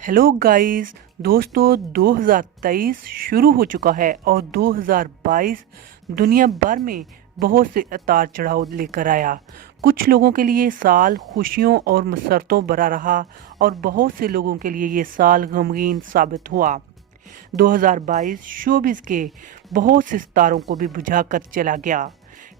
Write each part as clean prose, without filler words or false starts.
Hello guys दोस्तों 2023 शुरू हो चुका है और 2022 दुनिया भर में बहुत से उतार चढ़ाव लेकर आया। कुछ लोगों के लिए साल खुशियों और मसरतों भरा रहा और बहुत से लोगों के लिए ये साल गमगीन साबित हुआ। 2022 शोबिस के बहुत से सितारों को भी बुझा कर चला गया।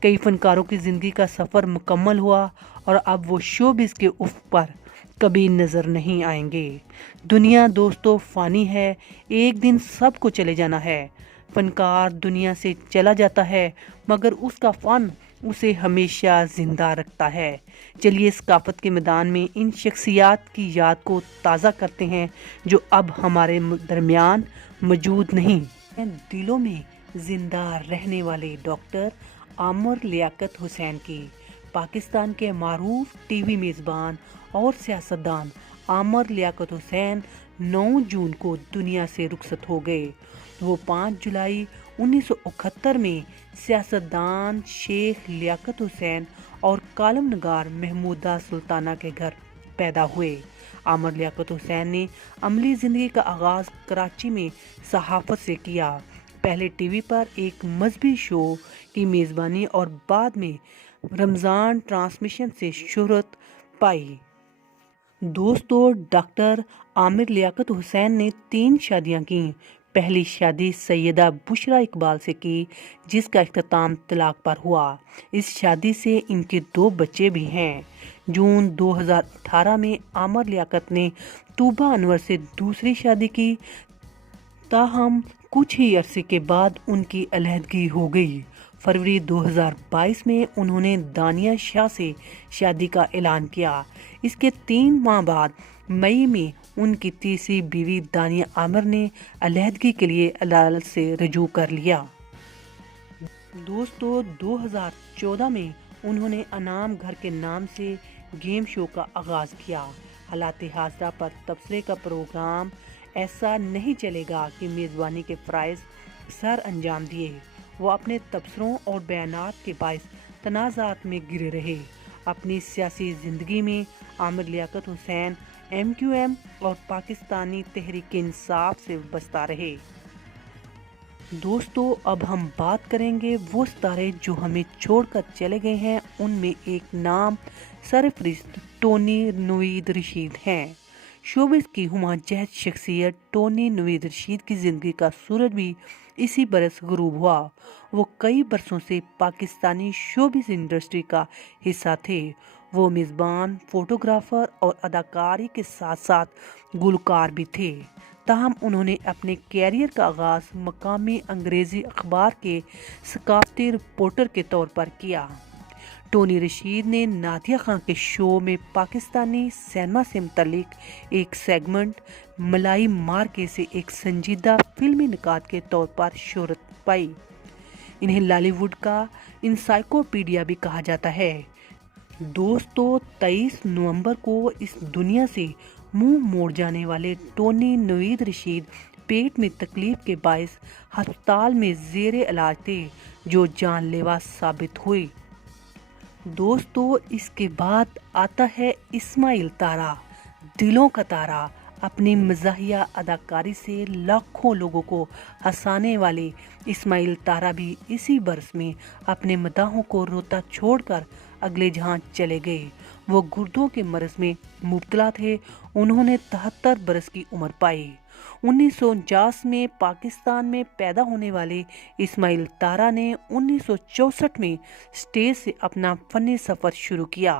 कई फनकारों की जिंदगी का सफर मुकम्मल हुआ और अब वो शोबिस के उफ़ पर कभी नजर नहीं आएंगे। दुनिया दोस्तों फानी है, एक दिन सबको चले जाना है। फनकार दुनिया से चला जाता है मगर उसका फन उसे हमेशा जिंदा रखता है। चलिए सकाफत के मैदान में इन शख्सियात की याद को ताज़ा करते हैं जो अब हमारे दरमियान मौजूद नहीं। दिलों में जिंदा रहने वाले डॉक्टर आमिर लियाकत हुसैन की। पाकिस्तान के मारूफ टीवी मेज़बान और सियासतदान आमिर लियाकत हुसैन 9 जून को दुनिया से रुखसत हो गए। वो 5 जुलाई 1971 में सियासतदान शेख लियाकत हुसैन और कालम नगार महमूदा सुल्ताना के घर पैदा हुए। आमिर लियाकत हुसैन ने अमली ज़िंदगी का आगाज़ कराची में सहाफ़त से किया। पहले टीवी पर एक मजहबी शो की मेज़बानी और बाद में रमज़ान ट्रांसमिशन से शोहरत पाई। दोस्तों डॉक्टर आमिर लियाकत हुसैन ने 3 शादियां की। पहली शादी सैयदा बुशरा इकबाल से की जिसका इख्तिताम तलाक पर हुआ। इस शादी से इनके 2 बच्चे भी हैं। जून 2018 में आमिर लियाकत ने तूबा अनवर से दूसरी शादी की, ताहम कुछ ही अरसे के बाद उनकी अलहदगी हो गई। फरवरी 2022 में उन्होंने दानिया शाह से शादी का ऐलान किया। इसके 3 माह बाद मई में उनकी तीसरी बीवी दानिया आमिर ने अलहदगी के लिए अदालत से रजू कर लिया। दोस्तों 2014 में उन्होंने अनाम घर के नाम से गेम शो का आगाज़ किया। हालात हाजरा पर तबसरे का प्रोग्राम ऐसा नहीं चलेगा कि मेज़बानी के फ़राइज़ सर अंजाम दिए। वो अपने तबसरों और बयानात के बाइस तनाज़ात में गिरे रहे। अपनी सियासी ज़िंदगी में आमिर लियाकत हुसैन MQM और पाकिस्तानी तहरीक इंसाफ से बचता रहे। दोस्तों अब हम बात करेंगे वो सितारे जो हमें छोड़कर चले गए हैं। उनमें एक नाम सरफरिस्त टोनी नवीद रशीद हैं। शोबिस की हुमाजहत शख्सियत टोनी नवीद रशीद की ज़िंदगी का सूरज भी इसी बरस गुरूब हुआ। वो कई बरसों से पाकिस्तानी शोबिस इंडस्ट्री का हिस्सा थे। वो मेज़बान, फोटोग्राफ़र और अदाकारी के साथ साथ गुलकार भी थे। ताहम उन्होंने अपने कैरियर का आगाज़ मकामी अंग्रेज़ी अखबार के सकाफ़ती रिपोर्टर के तौर पर किया। टोनी रशीद ने नादिया खान के शो में पाकिस्तानी सिनेमा से मुतल्लिक एक सेगमेंट मलाई मार्के से एक संजीदा फिल्मी निकात के तौर पर शोहरत पाई। इन्हें लॉलीवुड का इंसाइक्लोपीडिया भी कहा जाता है। दोस्तों 23 नवंबर को इस दुनिया से मुंह मोड़ जाने वाले टोनी नवीद रशीद पेट में तकलीफ के बायस अस्पताल में ज़ेरे इलाज थे जो जानलेवा साबित हुई। दोस्तों इसके बाद आता है इस्माइल तारा, दिलों का तारा। अपनी मज़ाहिया अदाकारी से लाखों लोगों को हंसाने वाले इस्माइल तारा भी इसी बरस में अपने मदाहों को रोता छोड़कर अगले जहां चले गए। वो गुर्दों के मर्ज में मुब्तला थे। उन्होंने 73 बरस की उम्र पाई। 1949 में पाकिस्तान में पैदा होने वाले इस्माइल तारा ने 1964 में स्टेज से अपना फ़नी सफ़र शुरू किया।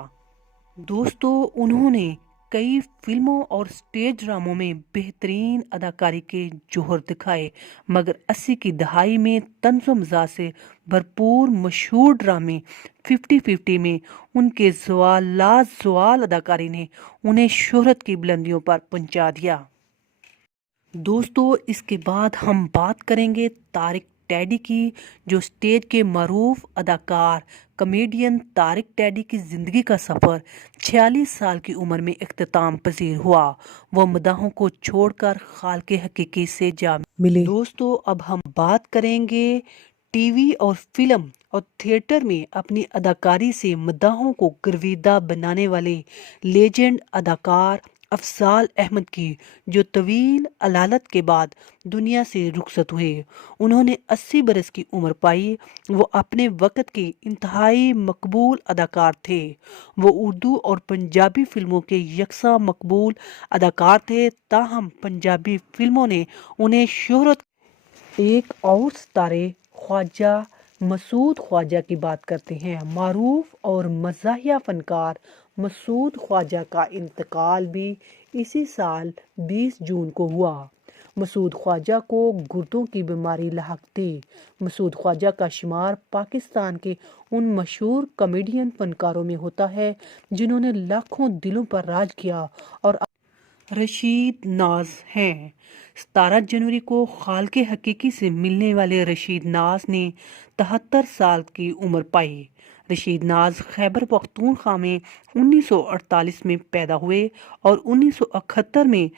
दोस्तों उन्होंने कई फिल्मों और स्टेज ड्रामों में बेहतरीन अदाकारी के जौहर दिखाए, मगर 80 की दहाई में तंज़ो मज़ाह से भरपूर मशहूर ड्रामे 50-50 में उनके लाजवाब अदाकारी ने उन्हें शोहरत की बुलंदियों पर पहुंचा दिया। दोस्तों इसके बाद हम बात करेंगे तारिक टैडी की, जो स्टेज के मरूफ अदाकार कॉमेडियन तारिक टैडी की ज़िंदगी का सफ़र 46 साल की उम्र में इख्तिताम पजीर हुआ। वह मदाहों को छोड़कर खालिक़े हकीकी से जा मिले। दोस्तों अब हम बात करेंगे टीवी और फिल्म और थिएटर में अपनी अदाकारी से मदाहों को गर्विदा बनाने वाले लेजेंड अदाकार افضال احمد کی، جو طویل علالت کے بعد دنیا سے رخصت ہوئے۔ انہوں نے 80 برس کی عمر پائی۔ وہ اپنے وقت کے انتہائی مقبول اداکار تھے۔ وہ اردو اور پنجابی فلموں کے یکساں مقبول اداکار تھے، تاہم پنجابی فلموں نے انہیں شہرت۔ ایک اور ستارے خواجہ مسعود خواجہ کی بات کرتے ہیں۔ معروف اور مزاحیہ فنکار مسعود خواجہ کا انتقال بھی اسی سال 20 جون کو ہوا۔ مسعود خواجہ کو گردوں کی بیماری لاحق تھی۔ مسعود خواجہ کا شمار پاکستان کے ان مشہور کامیڈین فنکاروں میں ہوتا ہے جنہوں نے لاکھوں دلوں پر راج کیا اور رشید ناز ہیں۔ 17 جنوری کو خالق حقیقی سے ملنے والے رشید ناز نے 73 سال کی عمر پائی۔ رشید ناز خیبر پختونخوا میں 1948 میں پیدا ہوئے اور 1971 میں۔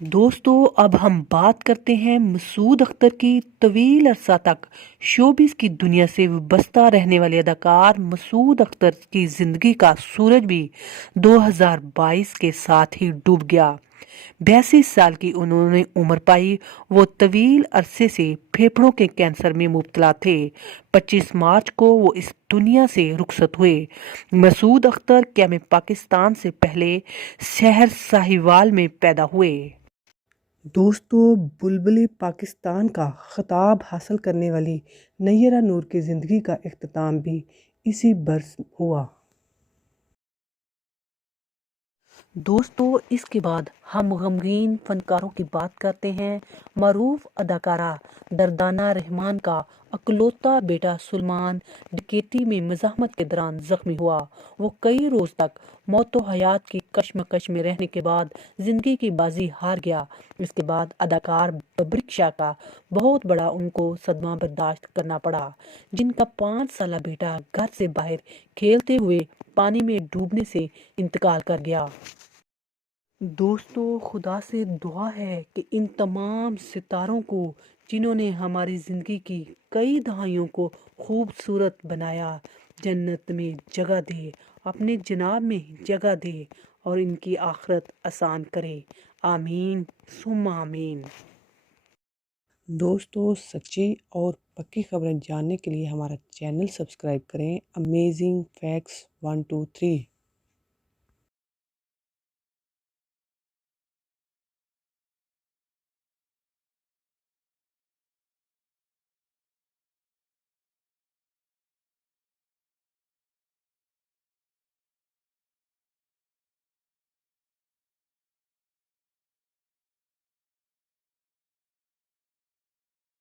دوستو، اب ہم بات کرتے ہیں مسعود اختر کی۔ طویل عرصہ تک شوبز کی دنیا سے وابستہ رہنے والے اداکار مسعود اختر کی زندگی کا سورج بھی 2022 کے ساتھ ہی ڈوب گیا۔ 82 سال کی انہوں نے عمر پائی۔ وہ طویل عرصے سے پھیپھڑوں کے کینسر میں مبتلا تھے۔ 25 مارچ کو وہ اس دنیا سے رخصت ہوئے۔ مسعود اختر قیام پاکستان سے پہلے شہر ساہیوال میں پیدا ہوئے۔ دوستو، بلبل پاکستان کا خطاب حاصل کرنے والی نیرہ نور کی زندگی کا اختتام بھی اسی برس ہوا۔ دوستو، اس کے بعد ہم غمگین فنکاروں کی بات کرتے ہیں۔ معروف اداکارہ دردانہ رحمان کا اکلوتا بیٹا سلمان ڈکیتی میں مزاحمت کے دوران زخمی ہوا۔ وہ کئی روز تک موت و حیات کی کشمکش میں رہنے کے بعد زندگی کی بازی ہار گیا۔ اس کے بعد اداکار ببرک شاہ کا بہت بڑا ان کو صدمہ برداشت کرنا پڑا، جن کا 5 سالہ بیٹا گھر سے باہر کھیلتے ہوئے پانی میں ڈوبنے سے انتقال کر گیا۔ دوستو، خدا سے دعا ہے کہ ان تمام ستاروں کو، جنہوں نے ہماری زندگی کی کئی دہائیوں کو خوبصورت بنایا، جنت میں جگہ دے، اپنے جناب میں جگہ دے اور ان کی آخرت آسان کرے۔ آمین ثم آمین۔ دوستو، سچی اور پکی خبریں جاننے کے لیے ہمارا چینل سبسکرائب کریں۔ Amazing facts 1 2 3۔